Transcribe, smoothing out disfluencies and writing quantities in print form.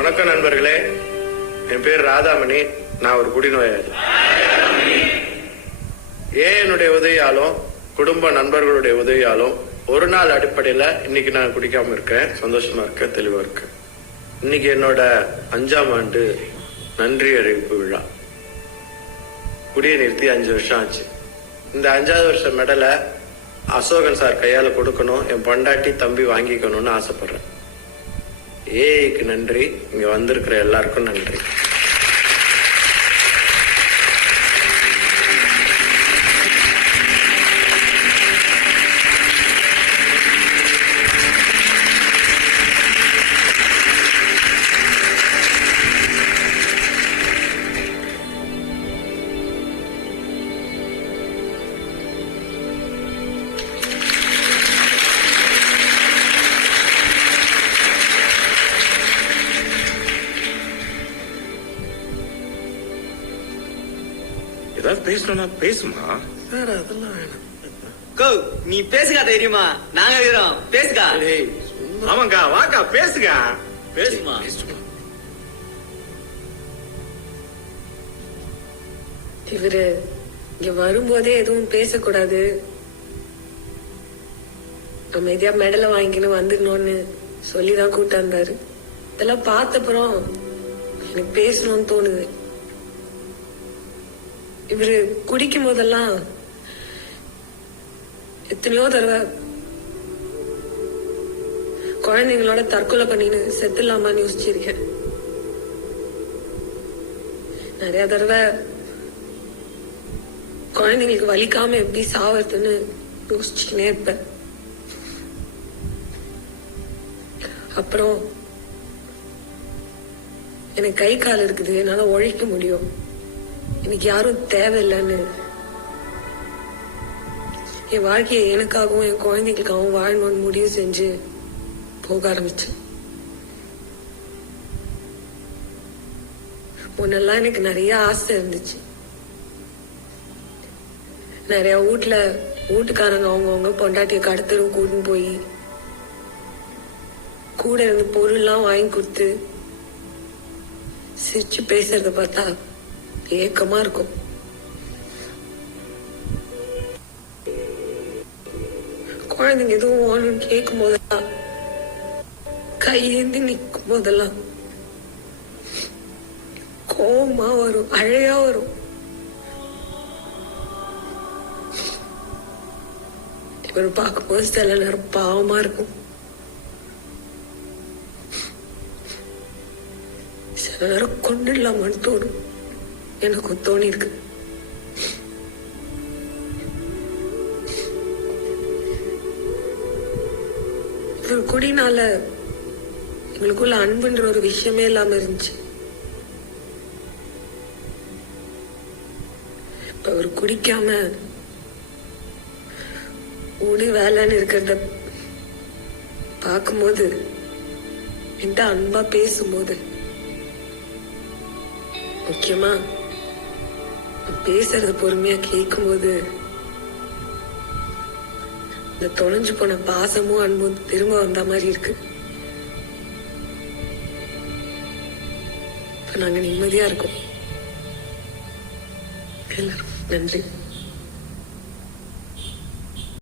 வணக்கம் நண்பர்களே, என் பேர் ராதாமணி. நான் ஒரு குடிநோயாளி. ஏன் என்னுடைய உதவியாலும் குடும்ப நண்பர்களுடைய உதவியாலும் ஒரு நாள் அடிப்படையில் இன்னைக்கு நான் குடிக்காம இருக்கேன். சந்தோஷமா இருக்கேன், தெளிவா இருக்கேன். இன்னைக்கு என்னோட 5ஆம் ஆண்டு நன்றி அறிவிப்பு விழா. குடியை நிறுத்தி 5 வருஷம் ஆச்சு. இந்த 5வது வருஷம் மெடலை அசோகன் சார் கையால கொடுக்கணும், என் பொண்டாட்டி தம்பி வாங்கிக்கணும்னு ஆசைப்படுறேன். ஏஐக்கு நன்றி, இங்க வந்திருக்கிற எல்லாருக்கும் நன்றி. ஏதாவது பேசணும்னா பேசுமா சார்? அதெல்லாம் வேணாம். நீ பேசுகா, தைரியமா நாங்க இருக்கிறோம், பேசுகா. ஆமாங்கா, வாக்கா பேசுகா, பேசுமா. இவரு இங்க வரும்போதே எதுவும் பேசக்கூடாது, அமைதியா மெடலை வாங்கிக்கணும் வந்துடணும்னு சொல்லிதான் கூட்டம் வந்தாரு. இதெல்லாம் பார்த்தப்புறம் எனக்கு பேசணும்னு தோணுது. இவரு குடிக்கும் போதெல்லாம் எத்தனையோ தடவை குழந்தைங்களோட தற்கொலை பண்ணின்னு செத்துலாமான்னு யோசிச்சிருக்கேன். நிறைய தடவை குழந்தைங்களுக்கு வலிக்காம எப்படி சாவறதுன்னு யோசிச்சுக்கினே இருப்பேன். அப்புறம் எனக்கு கை கால் இருக்குது, என்னால உழைக்க முடியும், எனக்கு யாரும் தேவையில்லைன்னு என் வாழ்க்கையை எனக்காகவும் என் குழந்தைகளுக்காகவும் வாழணும்னு முடிவு செஞ்சு போக ஆரம்பிச்சேன். முன்னெல்லாம் எனக்கு நிறைய ஆசை இருந்துச்சு. நிறைய வீட்டுக்காரங்க அவங்கவுங்க பொண்டாட்டிய கடத்தலும் கூட்டின்னு போய் கூட இருந்து பொருள்லாம் வாங்கி கொடுத்து சிரிச்சு பேசுறத பார்த்தா ஏக்கமா இருக்கும். குழந்தைங்க எதுவும் வேணும்னு கேட்கும் போதெல்லாம், கையேந்தி நிற்கும் போதெல்லாம் கோபமா வரும், அழையா வரும். இவர் பார்க்கும்போது சில நேரம் பாவமா இருக்கும், சில நேரம் கொண்டுடலாமான்னு தோணும். எனக்கும் தோணி இருக்கு. இவர் குடினால எங்களுக்குள்ள அன்புன்ற ஒரு விஷயமே இல்லாம இருந்துச்சு. இப்ப அவர் குடிக்காம ஓடி வேலைன்னு இருக்கிறத பார்க்கும்போது, என்கிட்ட அன்பா பேசும்போது, முக்கியமா பேசுறது பொறுமையா கேட்கும் போது, இந்த தொலைஞ்சு போன பாசமும் அன்பும் திரும்ப வந்த மாதிரி இருக்கு. இப்ப நாங்க நிம்மதியா இருக்கோம். எல்லாரும் நன்றி.